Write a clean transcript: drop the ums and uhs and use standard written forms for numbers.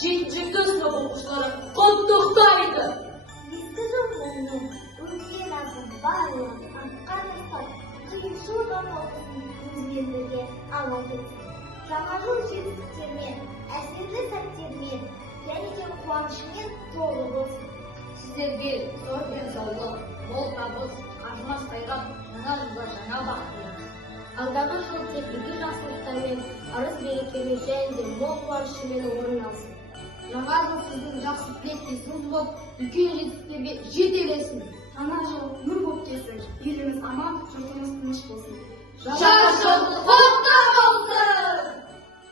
7-ci sınıf oquşları qutlaqlaydi. Eskizimning o'zgarasi barlarni qanday qilib o'zbeklarga amal etsin. Ramazan uchun asirli saktirmen, yangicha quvonishingizga to'g'ri bo'lsin. Sizlarga zo'r sog'lik, bol tabut, qazmas bayram, жаңа жылда жаңа baxt tilaymiz. Alдағы жыл тек игі жақсылықтармен, арыз берекемен және де мол қуанышымен орын алсын. Жаңа жыл сіздің жақсы тілектесіңіз болып, үлкен жетістіктерге жете берсін. Жаңа жыл нұр болып келсін, еліміз аман, жұртымыз тыныш болсын. Жаңа жыл құтты болсын!